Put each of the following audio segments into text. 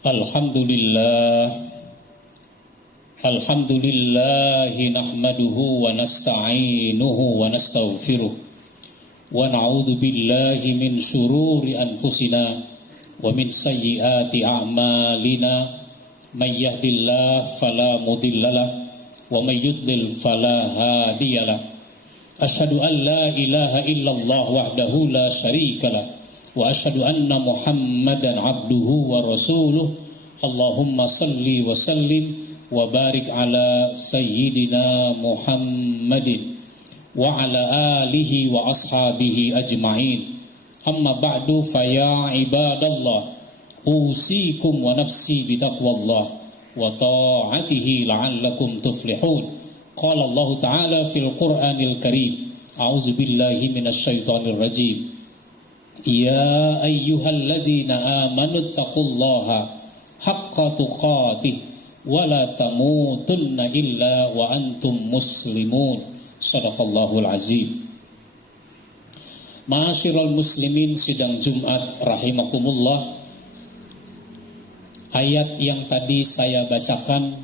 Alhamdulillah nahmaduhu wa nasta'inuhu wa nastaghfiruh wa na'udzu billahi min syururi anfusina wa min sayyiati a'malina may yahdihillahu fala mudhillalah wa may yudlil fala hadiyalah. Asyhadu an la ilaha illallah wahdahu la syarikalah wa asyhadu anna Muhammadan abduhu wa rasuluh. Allahumma salli wa sallim wa barik ala sayyidina Muhammadin wa ala alihi wa ashabihi ajma'in. Amma ba'du, fa ya ibadallah usikum wa nafsi bitaqwallah wa ta'atihi la'allakum tuflihun. Qala Allah Ta'ala fil Qur'anil Karim, a'udzu billahi minasy syaithanir rajim. Ya ayyuhalladzina amanu taqullaha haqqa tuqatih wa la tamutunna illa wa antum muslimun. Shadaqallahul azim. Ma'asyiral muslimin sidang Jumat rahimakumullah. Ayat yang tadi saya bacakan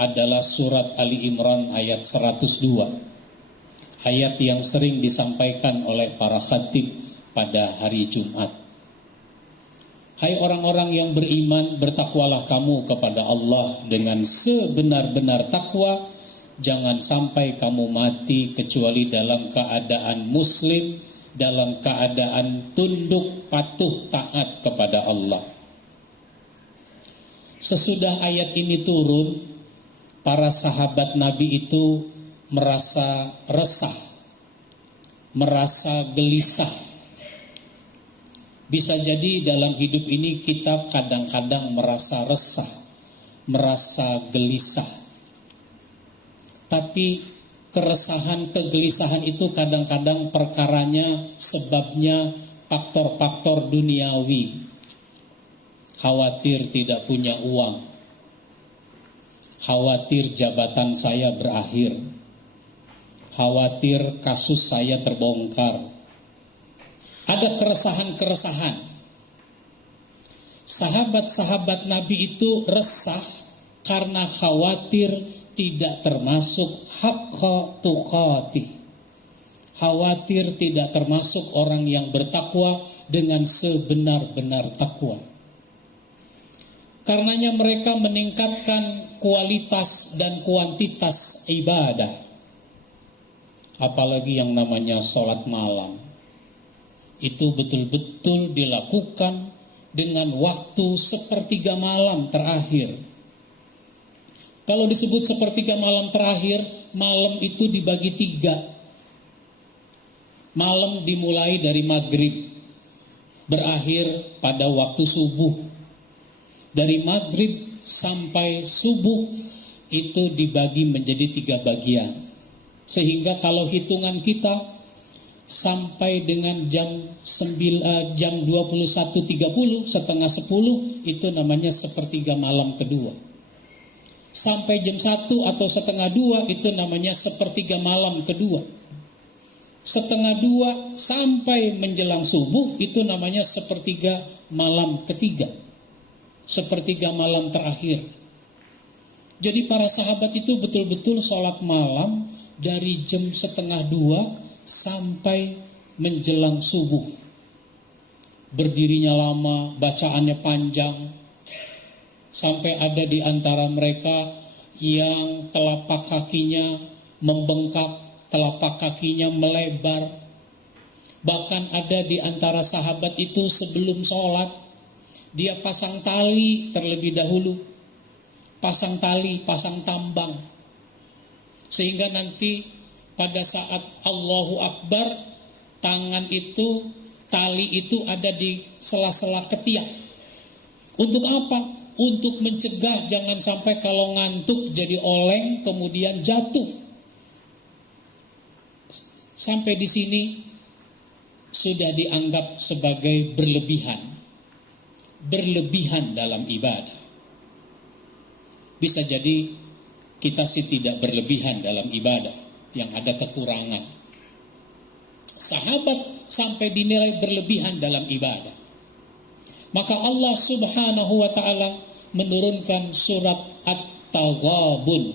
adalah surat Ali Imran ayat 102. Ayat yang sering disampaikan oleh para khatib pada hari Jumat. Hai orang-orang yang beriman, bertakwalah kamu kepada Allah dengan sebenar-benar takwa. Jangan sampai kamu mati kecuali dalam keadaan muslim, dalam keadaan tunduk patuh taat kepada Allah. Sesudah ayat ini turun, para sahabat Nabi itu merasa resah, merasa gelisah. Bisa jadi dalam hidup ini kita kadang-kadang merasa resah, merasa gelisah. Tapi keresahan, kegelisahan itu kadang-kadang perkaranya, sebabnya faktor-faktor duniawi. Khawatir tidak punya uang, khawatir jabatan saya berakhir, khawatir kasus saya terbongkar. Ada keresahan-keresahan. Sahabat-sahabat Nabi itu resah karena khawatir tidak termasuk haqqa tuqatih. Khawatir tidak termasuk orang yang bertakwa dengan sebenar-benar takwa. Karenanya mereka meningkatkan kualitas dan kuantitas ibadah. Apalagi yang namanya sholat malam. Itu betul-betul dilakukan dengan waktu sepertiga malam terakhir. Kalau disebut sepertiga malam terakhir, malam itu dibagi 3. Malam dimulai dari maghrib, berakhir pada waktu subuh. Dari maghrib sampai subuh itu dibagi menjadi 3 bagian. Sehingga kalau hitungan kita sampai dengan jam 21.30, setengah 10, itu namanya sepertiga malam kedua. Sampai jam 1 atau setengah 2 itu namanya sepertiga malam kedua. Setengah 2 sampai menjelang subuh itu namanya sepertiga malam ketiga. Sepertiga malam terakhir. Jadi para sahabat itu betul-betul sholat malam dari jam setengah 2 sampai menjelang subuh. Berdirinya lama, bacaannya panjang. Sampai ada di antara mereka yang telapak kakinya membengkak, telapak kakinya melebar. Bahkan ada di antara sahabat itu sebelum sholat, dia pasang tali terlebih dahulu. Pasang tali, pasang tambang. Sehingga nanti pada saat Allahu Akbar, tangan itu, tali itu ada di sela-sela ketiak. Untuk apa? Untuk mencegah jangan sampai kalau ngantuk jadi oleng kemudian jatuh. Sampai di sini sudah dianggap sebagai berlebihan. Berlebihan dalam ibadah. Bisa jadi kita sih tidak berlebihan dalam ibadah, yang ada kekurangan. Sahabat sampai dinilai berlebihan dalam ibadah. Maka Allah Subhanahu wa ta'ala menurunkan surat At-Taghabun,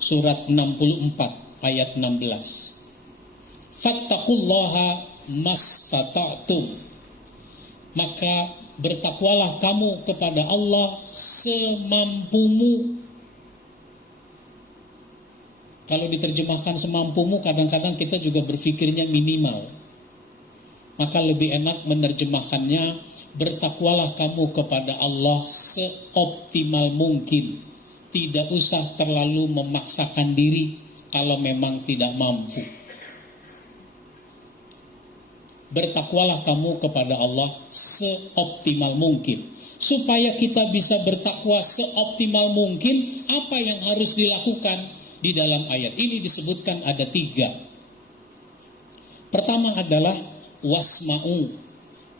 surat 64 ayat 16. Fattaqullaha mastata'tum, maka bertakwalah kamu kepada Allah semampumu. Kalau diterjemahkan semampumu, kadang-kadang kita juga berpikirnya minimal. Maka lebih enak menerjemahkannya, bertakwalah kamu kepada Allah seoptimal mungkin. Tidak usah terlalu memaksakan diri kalau memang tidak mampu. Bertakwalah kamu kepada Allah seoptimal mungkin. Supaya kita bisa bertakwa seoptimal mungkin, apa yang harus dilakukan? Di dalam ayat ini disebutkan ada 3. Pertama adalah wasma'u,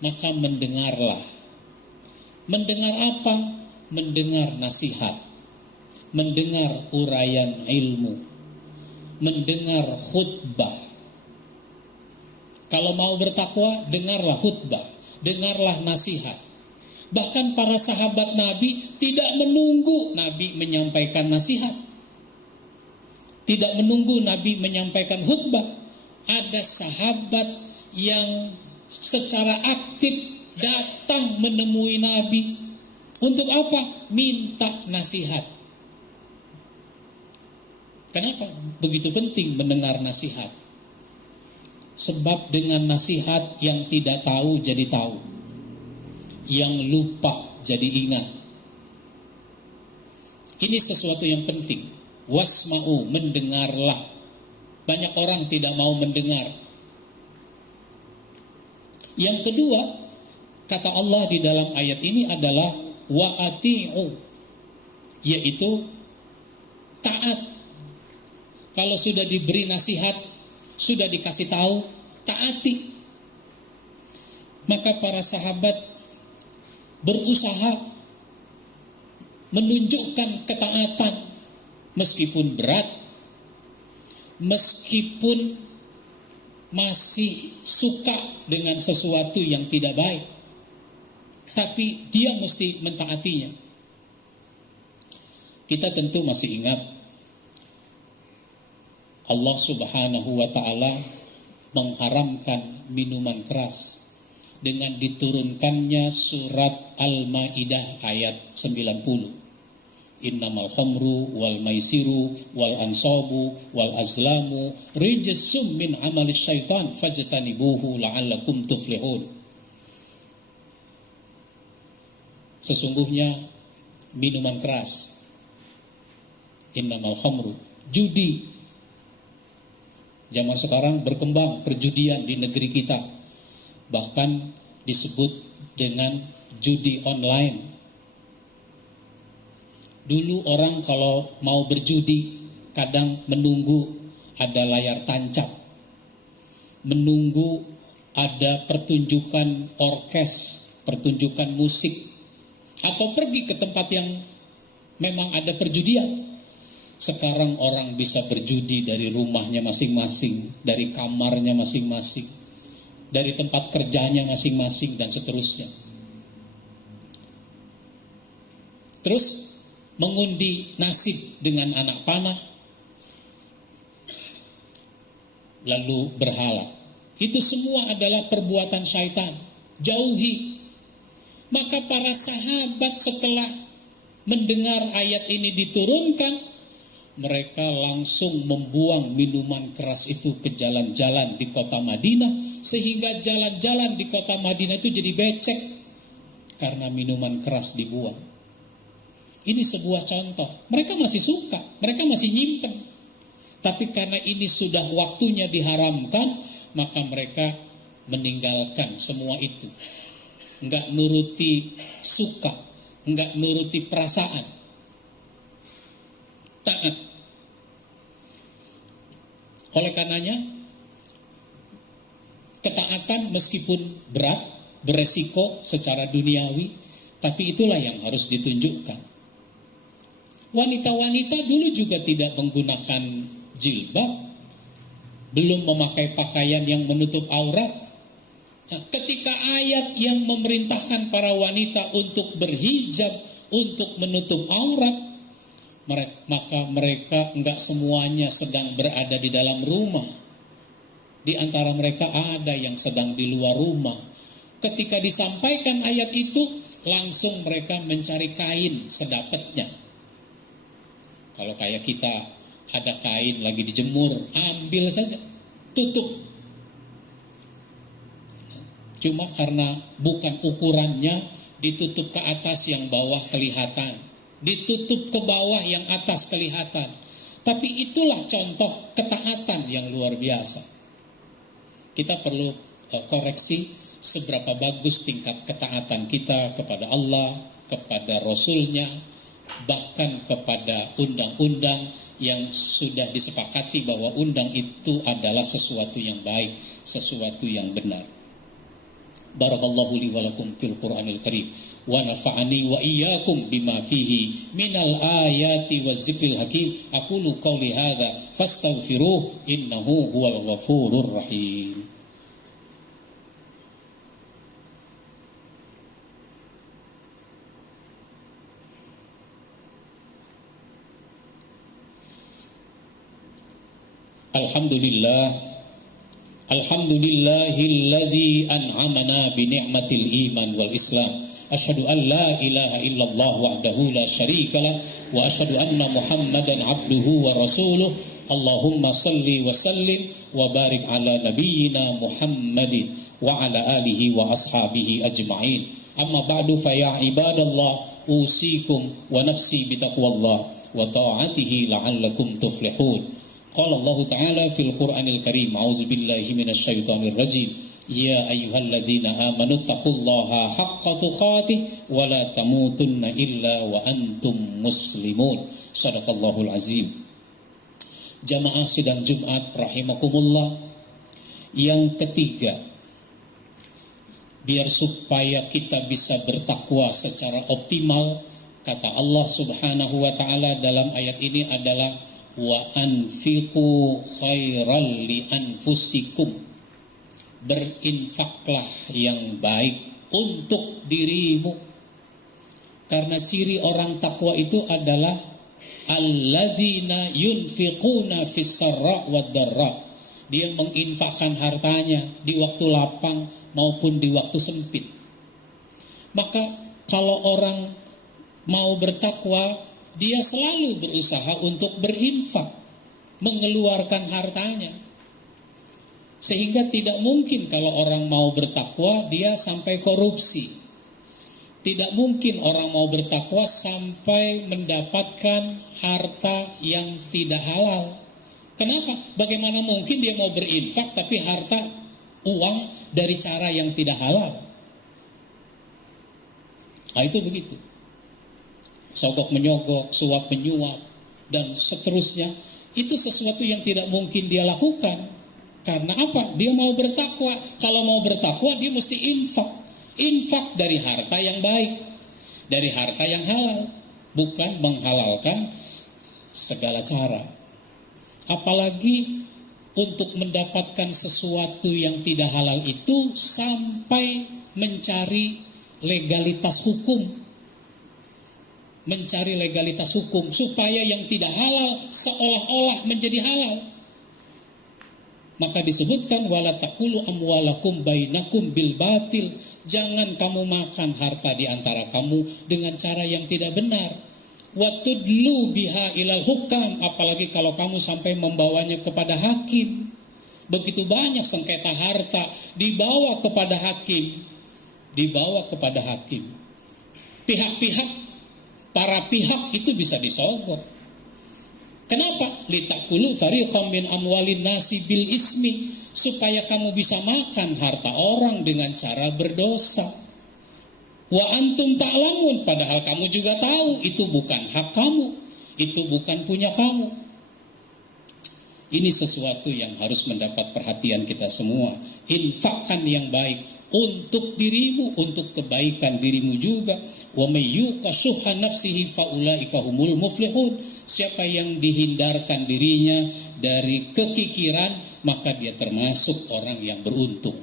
maka mendengarlah. Mendengar apa? Mendengar nasihat, mendengar uraian ilmu, mendengar khutbah. Kalau mau bertakwa, dengarlah khutbah, dengarlah nasihat. Bahkan para sahabat Nabi tidak menunggu Nabi menyampaikan nasihat, tidak menunggu Nabi menyampaikan khutbah. Ada sahabat yang secara aktif datang menemui Nabi. Untuk apa? Minta nasihat. Kenapa begitu penting mendengar nasihat? Sebab dengan nasihat yang tidak tahu jadi tahu, yang lupa jadi ingat. Ini sesuatu yang penting. Wasma'u, mendengarlah. Banyak orang tidak mau mendengar. Yang kedua, kata Allah di dalam ayat ini adalah wa'ati'u, yaitu taat. Kalau sudah diberi nasihat, sudah dikasih tahu, taati. Maka para sahabat berusaha menunjukkan ketaatan meskipun berat, meskipun masih suka dengan sesuatu yang tidak baik, tapi dia mesti mentaatinya. Kita tentu masih ingat Allah Subhanahu wa ta'ala mengharamkan minuman keras dengan diturunkannya surat Al-Maidah ayat 90. Innamal khamru wal maisiru wal ansabu wal azlamu rijsum min amali syaitan fajtanibuhu la'allakum tuflihun. Sesungguhnya minuman keras, innamal khamru, judi. Zaman sekarang berkembang perjudian di negeri kita, bahkan disebut dengan judi online. Dulu orang kalau mau berjudi kadang menunggu ada layar tancap, menunggu ada pertunjukan orkes, pertunjukan musik, atau pergi ke tempat yang memang ada perjudian. Sekarang orang bisa berjudi dari rumahnya masing-masing, dari kamarnya masing-masing, dari tempat kerjanya masing-masing, dan seterusnya. Terus mengundi nasib dengan anak panah, lalu berhala. Itu semua adalah perbuatan syaitan. Jauhi. Maka para sahabat setelah mendengar ayat ini diturunkan, mereka langsung membuang minuman keras itu ke jalan-jalan di kota Madinah, sehingga jalan-jalan di kota Madinah itu jadi becek karena minuman keras dibuang. Ini sebuah contoh. Mereka masih suka, mereka masih nyimpen. Tapi karena ini sudah waktunya diharamkan, maka mereka meninggalkan semua itu. Enggak nuruti suka, enggak nuruti perasaan. Taat. Oleh karenanya, ketaatan meskipun berat, beresiko secara duniawi, tapi itulah yang harus ditunjukkan. Wanita-wanita dulu juga tidak menggunakan jilbab, belum memakai pakaian yang menutup aurat. Nah, ketika ayat yang memerintahkan para wanita untuk berhijab, untuk menutup aurat, maka mereka enggak semuanya sedang berada di dalam rumah. Di antara mereka ada yang sedang di luar rumah. Ketika disampaikan ayat itu, langsung mereka mencari kain sedapatnya. Kalau kayak kita ada kain lagi dijemur, ambil saja, tutup. Cuma karena bukan ukurannya, ditutup ke atas yang bawah kelihatan, ditutup ke bawah yang atas kelihatan. Tapi itulah contoh ketaatan yang luar biasa. Kita perlu koreksi seberapa bagus tingkat ketaatan kita kepada Allah, kepada Rasul-Nya, bahkan kepada undang-undang yang sudah disepakati bahwa undang itu adalah sesuatu yang baik, sesuatu yang benar. Barakallahu li wa lakum fil Qur'anil Karim wa nafa'ani wa iyyakum bima fihi minal ayati waz zikril hakim. Aqulu qouli hadza fastaghfiruh innahu huwal ghafurur rahim. Alhamdulillahilladzi an'amana bi ni'matil iman wal islam. Asyhadu an la ilaha illallah wahdahu la syarikalah wa asyhadu anna Muhammadan abduhu wa rasuluh. Allahumma salli wa sallim wa barik ala nabiyyina Muhammadin wa ala alihi wa ashabihi ajma'in. Amma ba'du fa ya ibadallah usikum wa nafsi bi taqwallah wa ta'atihi la'allakum tuflihun. Qala Allah Ta'ala fil Qur'anil Karim, a'udzu billahi minasyaitonir rajim. Ya ayyuhalladzina amanu taqullaha haqqa tuqatih wa la tamutunna illa wa antum muslimun. Shadaqallahul azim. Jamaah sidang Jumat rahimakumullah. Yang ketiga, biar supaya kita bisa bertakwa secara optimal, kata Allah Subhanahu wa taala dalam ayat ini adalah wa anfiqu khairal li anfusikum. Berinfaklah yang baik untuk dirimu. Karena ciri orang takwa itu adalah alladzina yunfiquna fis sarra wad darra. Dia menginfakkan hartanya di waktu lapang maupun di waktu sempit. Maka kalau orang mau bertakwa, dia selalu berusaha untuk berinfak, mengeluarkan hartanya. Sehingga tidak mungkin kalau orang mau bertakwa dia sampai korupsi. Tidak mungkin orang mau bertakwa sampai mendapatkan harta yang tidak halal. Kenapa? Bagaimana mungkin dia mau berinfak tapi harta uang dari cara yang tidak halal? Nah, itu begitu. Sogok menyogok, suap menyuap, dan seterusnya. Itu sesuatu yang tidak mungkin dia lakukan. Karena apa? Dia mau bertakwa. Kalau mau bertakwa dia mesti infak. Infak dari harta yang baik, dari harta yang halal, bukan menghalalkan segala cara. Apalagi untuk mendapatkan sesuatu yang tidak halal itu sampai mencari legalitas hukum. Mencari legalitas hukum supaya yang tidak halal seolah-olah menjadi halal. Maka disebutkan wala taqulu amwalakum bainakum bil batil. Jangan kamu makan harta di antara kamu dengan cara yang tidak benar. Watudlu biha ilal hukam, apalagi kalau kamu sampai membawanya kepada hakim. Begitu banyak sengketa harta dibawa kepada hakim. Dibawa kepada hakim. Para pihak itu bisa disogok. Kenapa? Litakulu fariqam min amwalin nasi bil ismi, supaya kamu bisa makan harta orang dengan cara berdosa. Wa antum ta'lamun, padahal kamu juga tahu itu bukan hak kamu, itu bukan punya kamu. Ini sesuatu yang harus mendapat perhatian kita semua. Infakkan yang baik untuk dirimu, untuk kebaikan dirimu juga. Wa may yuqa shuhha nafsihi faulaika humul muflihun. Siapa yang dihindarkan dirinya dari kekikiran, maka dia termasuk orang yang beruntung.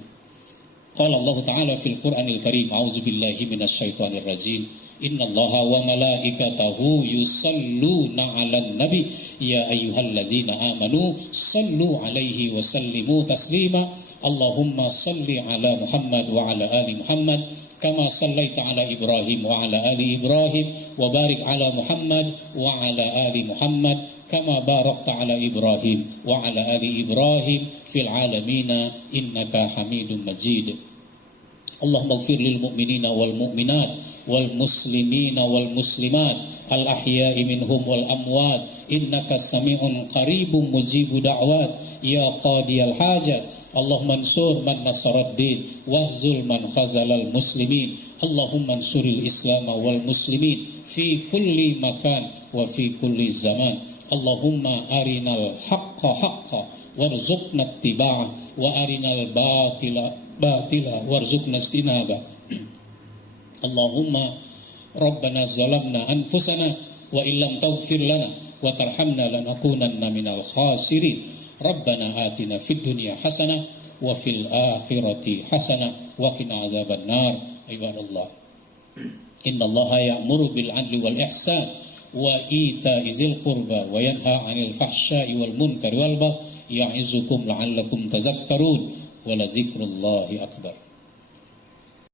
Qala Allah Ta'ala fil Qur'anil Karim, a'udzu billahi minasyaitonir rajim. Innallaha wa malaikatahu yusalluna 'alan nabi ya ayyuhalladzina amanu sallu 'alaihi wa sallimu taslima. Allahumma salli 'ala Muhammad wa 'ala ali Muhammad kama sallaita 'ala Ibrahim wa 'ala ali Ibrahim wa barik 'ala Muhammad wa 'ala ali Muhammad kama barakta 'ala Ibrahim wa 'ala ali Ibrahim fil 'alamina innaka Hamidum Majid. Allahumma ighfir lil mu'minina wal mu'minat wal muslimina wal muslimat al ahya'i minhum wal amwat innaka sami'un qaribun mujibu da'wat ya qadiyal hajat. Allahumma ansur man nasaraddin wahzul man khazalal muslimin. Allahumma ansuril islam wal muslimin fi kulli makan wa fi kulli zaman. Allahumma arinal haqqa haqqa warzuqna ittiba'ah wa arinal batila batila warzuqna istinabah. Allahumma Rabbana zalamna anfusana wa illam taghfir lana wa tarhamna lanakunanna minal khasirin. Rabbana atina fid dunya hasanah wa fil akhirati hasanah wa qina adzaban nar. Ibadallah, innallaha ya'muru bil 'adli wal ihsan wa ita'i dzil qurba wa yanha 'anil fahsya'i wal munkari wal baghi ya'izukum la'allakum tadhakkarun wa la dzikrullahi akbar.